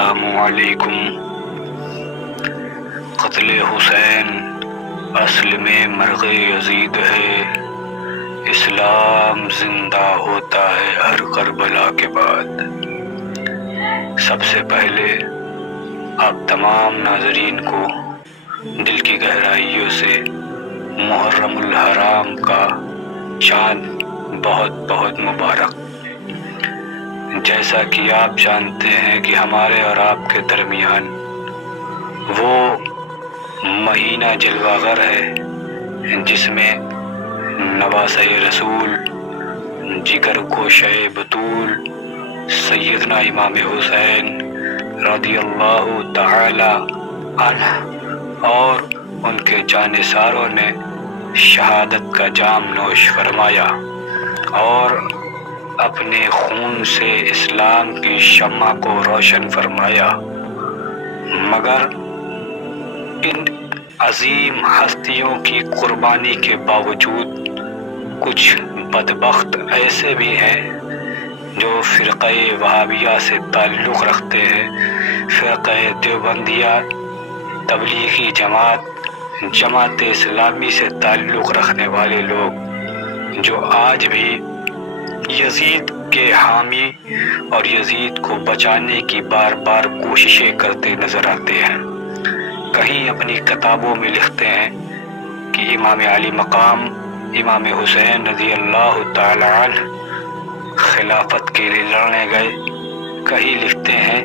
السلام علیکم۔ قتل حسین اصل میں مرغ یزید ہے، اسلام زندہ ہوتا ہے ہر کربلا کے بعد۔ سب سے پہلے آپ تمام ناظرین کو دل کی گہرائیوں سے محرم الحرام کا چاند بہت بہت مبارک۔ جیسا کہ آپ جانتے ہیں کہ ہمارے اور آپ کے درمیان وہ مہینہ جلوہ گر ہے جس میں نواسہ رسول، جگر گوشہ بطول سیدنا امام حسین رضی اللہ تعالی عنہ اور ان کے جانثاروں نے شہادت کا جام نوش فرمایا اور اپنے خون سے اسلام کی شمع کو روشن فرمایا، مگر ان عظیم ہستیوں کی قربانی کے باوجود کچھ بدبخت ایسے بھی ہیں جو فرقہ وہابیہ سے تعلق رکھتے ہیں، فرقہ دیوبندیہ، تبلیغی جماعت اسلامی سے تعلق رکھنے والے لوگ، جو آج بھی یزید کے حامی اور یزید کو بچانے کی بار بار کوششیں کرتے نظر آتے ہیں۔ کہیں اپنی کتابوں میں لکھتے ہیں کہ امام علی مقام امام حسین رضی اللہ تعالی عنہ خلافت کے لیے لڑنے گئے، کہیں لکھتے ہیں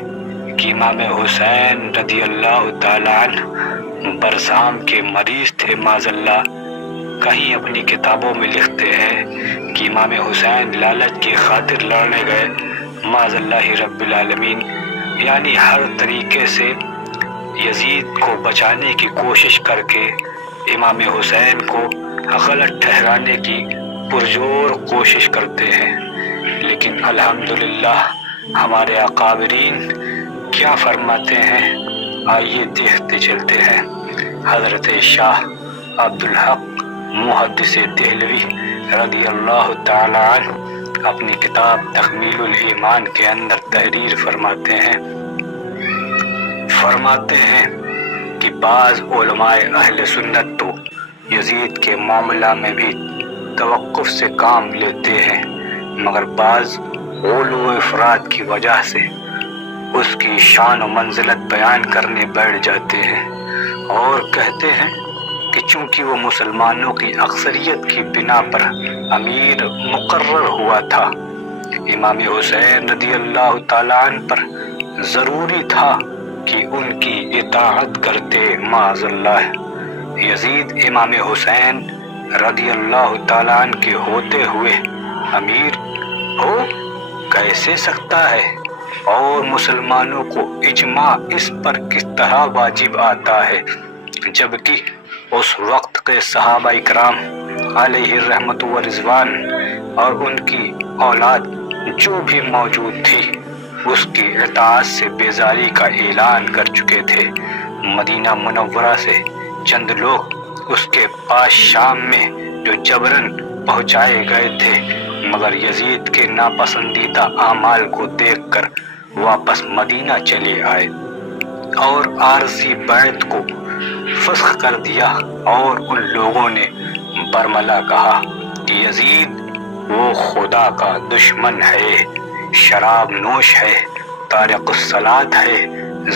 کہ امام حسین رضی اللہ تعالی عنہ برسام کے مریض تھے معاذ اللہ، کہیں اپنی کتابوں میں لکھتے ہیں کہ امام حسین لالچ کی خاطر لڑنے گئے معاذ اللہ رب العالمین۔ یعنی ہر طریقے سے یزید کو بچانے کی کوشش کر کے امام حسین کو غلط ٹھہرانے کی پرزور کوشش کرتے ہیں، لیکن الحمدللہ ہمارے اکابرین کیا فرماتے ہیں، آئیے دیکھتے چلتے ہیں۔ حضرت شاہ عبدالحق محدث دہلوی رضی اللہ تعالی عنہ اپنی کتاب تکمیل الایمان کے اندر تحریر فرماتے ہیں کہ بعض علماء اہل سنت تو یزید کے معاملہ میں بھی توقف سے کام لیتے ہیں، مگر بعض غلو افراد کی وجہ سے اس کی شان و منزلت بیان کرنے بیٹھ جاتے ہیں اور کہتے ہیں کہ چونکہ وہ مسلمانوں کی اکثریت کی بنا پر امیر مقرر ہوا تھا، امام حسین رضی اللہ تعالیٰ عنہ پر ضروری تھا کہ ان کی اطاعت کرتے معاذ اللہ۔ یزید امام حسین رضی اللہ تعالیٰ عنہ کے ہوتے ہوئے امیر ہو کیسے سکتا ہے، اور مسلمانوں کو اجماع اس پر کس طرح واجب آتا ہے، جبکہ اس وقت کے صحابہ اکرام علیہ الرحمت و رضوان اور ان کی اولاد جو بھی موجود تھی اس کی اطاعت سے بیزاری کا اعلان کر چکے تھے۔ مدینہ منورہ سے چند لوگ اس کے پاس شام میں جو جبراً پہنچائے گئے تھے، مگر یزید کے ناپسندیدہ اعمال کو دیکھ کر واپس مدینہ چلے آئے اور عارضی بیعت کو فسخ کر دیا، اور ان لوگوں نے برملا کہا کہ یزید وہ خدا کا دشمن ہے، شراب نوش ہے، تارک الصلاۃ ہے،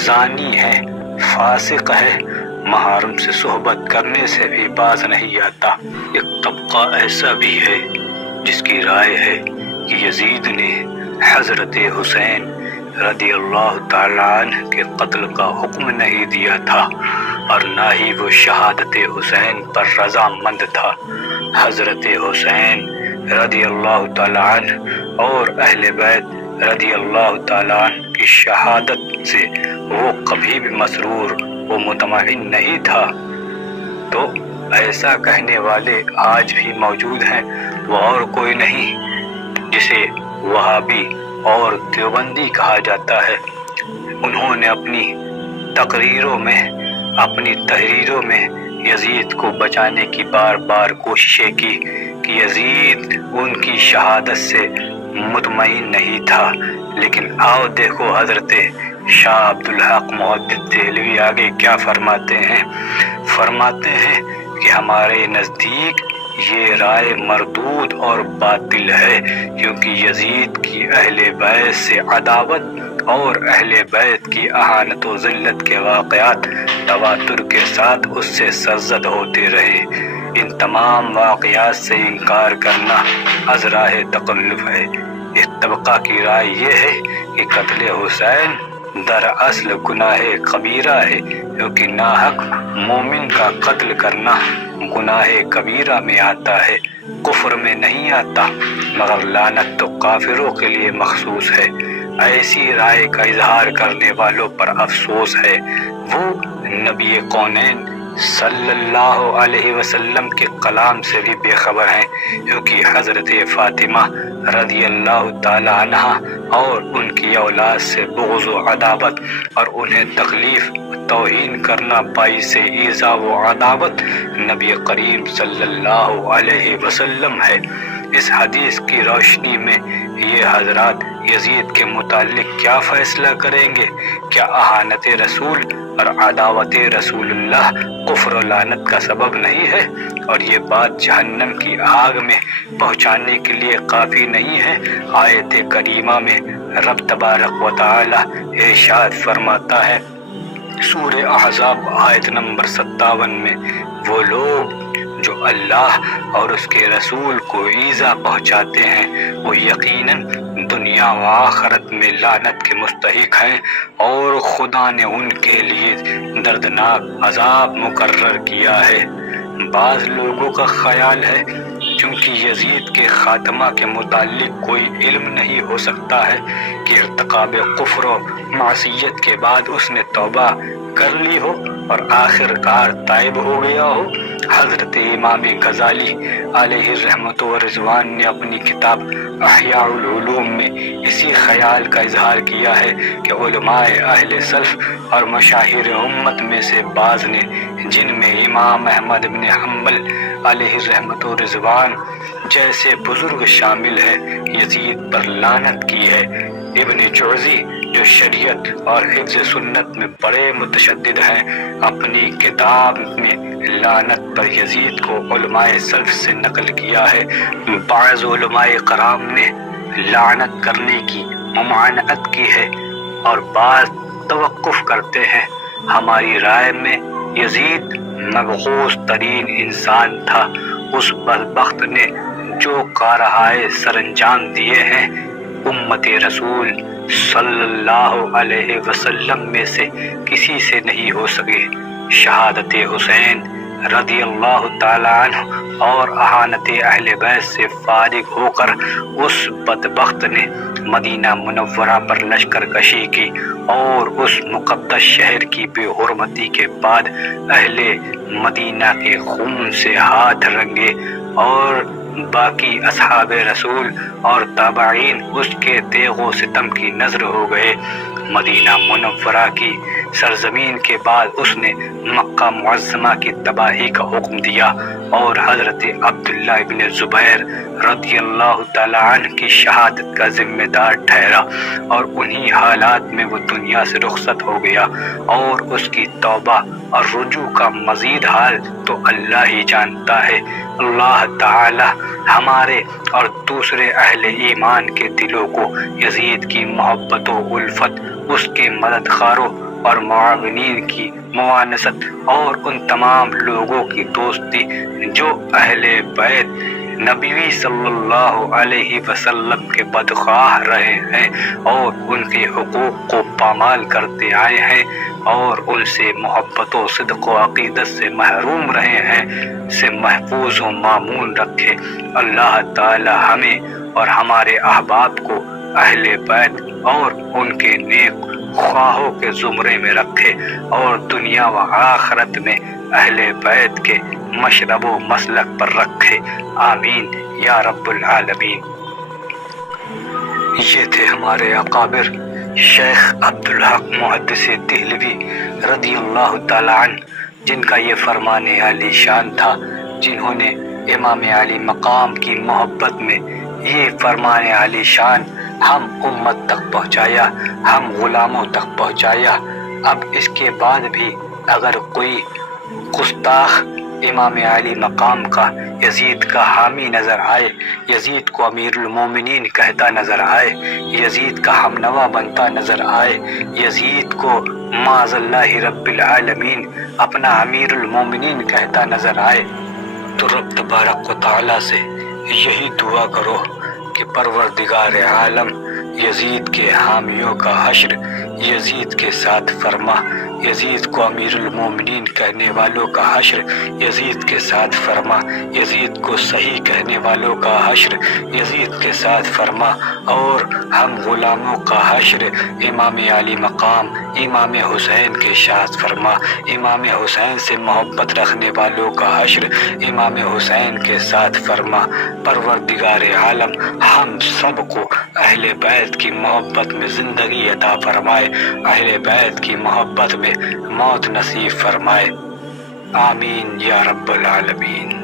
زانی ہے، فاسق ہے، محارم سے صحبت کرنے سے بھی باز نہیں آتا۔ ایک طبقہ ایسا بھی ہے جس کی رائے ہے کہ یزید نے حضرت حسین رضی اللہ تعالیٰ عنہ کے قتل کا حکم نہیں دیا تھا اور نہ ہی وہ شہادت حسین پر رضامند تھا۔ حضرت حسین رضی اللہ تعالیٰ عنہ اور اہل بیت رضی اللہ تعالیٰ عنہ کی شہادت سے وہ کبھی بھی مسرور و مطمئن نہیں تھا۔ تو ایسا کہنے والے آج بھی موجود ہیں، وہ اور کوئی نہیں جسے وہابی اور دیوبندی کہا جاتا ہے۔ انہوں نے اپنی تقریروں میں، اپنی تحریروں میں یزید کو بچانے کی بار بار کوششیں کی کہ یزید ان کی شہادت سے مطمئن نہیں تھا، لیکن آؤ دیکھو حضرت شاہ عبدالحق محدث دہلوی آگے کیا فرماتے ہیں؟ فرماتے ہیں کہ ہمارے نزدیک یہ رائے مردود اور باطل ہے، کیونکہ یزید کی اہل بیت سے عداوت اور اہل بیت کی اہانت و ذلت کے واقعات تواتر کے ساتھ اس سے سرزد ہوتے رہے۔ ان تمام واقعات سے انکار کرنا از راہ تکلف ہے۔ اس طبقہ کی رائے یہ ہے کہ قتل حسین دراصل گناہ کبیرہ ہے، کیونکہ ناحق مومن کا قتل کرنا گناہ کبیرہ میں آتا ہے، کفر میں نہیں آتا، مگر لعنت تو کافروں کے لیے مخصوص ہے۔ ایسی رائے کا اظہار کرنے والوں پر افسوس ہے، وہ نبی کونین صلی اللہ علیہ وسلم کے کلام سے بھی بے خبر ہیں، کیونکہ حضرت فاطمہ رضی اللہ تعالی عنہ اور ان کی اولاد سے بغض و عداوت اور انہیں تکلیف توہین کرنا باعث ایذا و عداوت نبی کریم صلی اللہ علیہ وسلم ہے۔ اس حدیث کی روشنی میں یہ حضرات یزید کے متعلق کیا فیصلہ کریں گے؟ کیا اہانت رسول اور عداوت رسول اللہ کفر و لعنت کا سبب نہیں ہے؟ اور یہ بات جہنم کی آگ میں پہنچانے کے لیے کافی نہیں ہے؟ آیت کریمہ میں رب تبارک و تعالی ارشاد فرماتا ہے سورہ احزاب آیت نمبر 57 میں، وہ لوگ جو اللہ اور اس کے رسول کو ایذا پہنچاتے ہیں وہ یقیناً دنیا و آخرت میں لعنت کے مستحق ہیں، اور خدا نے ان کے لیے دردناک عذاب مقرر کیا ہے۔ بعض لوگوں کا خیال ہے چونکہ یزید کے خاتمہ کے متعلق کوئی علم نہیں ہو سکتا ہے کہ ارتکاب کفر و معصیت کے بعد اس نے توبہ کر لی ہو اور آخر کار تائب ہو گیا ہو۔ حضرت امام غزالی علیہ رحمت و رضوان نے اپنی کتاب احیاء العلوم میں اسی خیال کا اظہار کیا ہے کہ علماء اہل سلف اور مشاہیر امت میں سے بعض نے، جن میں امام احمد بن حنبل علیہ رحمت و رضوان جیسے بزرگ شامل ہے، یزید پر لعنت کی ہے۔ ابن جوزی جو شریعت اور حفظ سنت میں بڑے متشدد ہیں، اپنی کتاب میں لعنت پر یزید کو علماء سلف سے نقل کیا ہے۔ بعض علماء کرام نے لعنت کرنے کی ممانعت کی ہے اور بعض توقف کرتے ہیں۔ ہماری رائے میں یزید مبغوث ترین انسان تھا۔ اس بدبخت نے جو کارہائے سر انجام دیے ہیں، امت رسول صلی اللہ علیہ وسلم میں سے کسی سے نہیں ہو سکے۔ شہادت حسین رضی اللہ تعالی عنہ اور اہانت اہل بیت سے فارغ ہو کر اس بدبخت نے مدینہ منورہ پر لشکر کشی کی اور اس مقدس شہر کی بے حرمتی کے بعد اہل مدینہ کے خون سے ہاتھ رنگے، اور باقی اصحاب رسول اور تابعین اس کے تیغ و ستم کی نذر ہو گئے۔ مدینہ منورہ کی سرزمین کے بعد اس نے مکہ معظمہ کی تباہی کا حکم دیا اور حضرت عبداللہ ابن زبیر رضی اللہ تعالی عنہ کی شہادت کا ذمہ دار ٹھہرا، اور انہی حالات میں وہ دنیا سے رخصت ہو گیا، اور اس کی توبہ اور رجوع کا مزید حال تو اللہ ہی جانتا ہے۔ اللہ تعالی ہمارے اور دوسرے اہل ایمان کے دلوں کو یزید کی محبت و الفت، اس کے مددگاروں اور معاونین کی موانست اور ان تمام لوگوں کی دوستی جو اہل بیت نبی صلی اللہ علیہ وسلم کے بدخواہ رہے ہیں اور ان کے حقوق کو پامال کرتے آئے ہیں اور ان سے محبت و صدق و عقیدت سے محروم رہے ہیں، سے محفوظ و مامون رکھے۔ اللہ تعالی ہمیں اور ہمارے احباب کو اہل بیت اور ان کے نیک خواہوں کے زمرے میں رکھے، اور دنیا و آخرت میں اہل بیت کے مشرب و مسلک پر رکھے۔ آمین یا رب العالمین۔ یہ تھے ہمارے اکابر شیخ عبدالحق محدث دہلوی رضی اللہ تعالی عنہ، جن کا یہ فرمان عالی شان تھا، جنہوں نے امام علی مقام کی محبت میں یہ فرمان علی شان ہم امت تک پہنچایا، ہم غلاموں تک پہنچایا۔ اب اس کے بعد بھی اگر کوئی گستاخ امام علی مقام کا یزید کا حامی نظر آئے، یزید کو امیر المومنین کہتا نظر آئے، یزید کا ہم نوا بنتا نظر آئے، یزید کو معاذ اللہ رب العالمین اپنا امیر المومنین کہتا نظر آئے، تو رب تبارک و تعالیٰ سے یہی دعا کرو کہ پروردگار عالم یزید کے حامیوں کا حشر یزید کے ساتھ فرما، یزید کو امیر المومنین کہنے والوں کا حشر یزید کے ساتھ فرما، یزید کو صحیح کہنے والوں کا حشر یزید کے ساتھ فرما، اور ہم غلاموں کا حشر امام علی مقام امام حسین کے ساتھ فرما، امام حسین سے محبت رکھنے والوں کا حشر امام حسین کے ساتھ فرما۔ پروردگار عالم ہم سب کو اہل بیت کی محبت میں زندگی عطا فرمائے، اہل بیت کی محبت میں موت نصیب فرمائے، آمین یا رب العالمین۔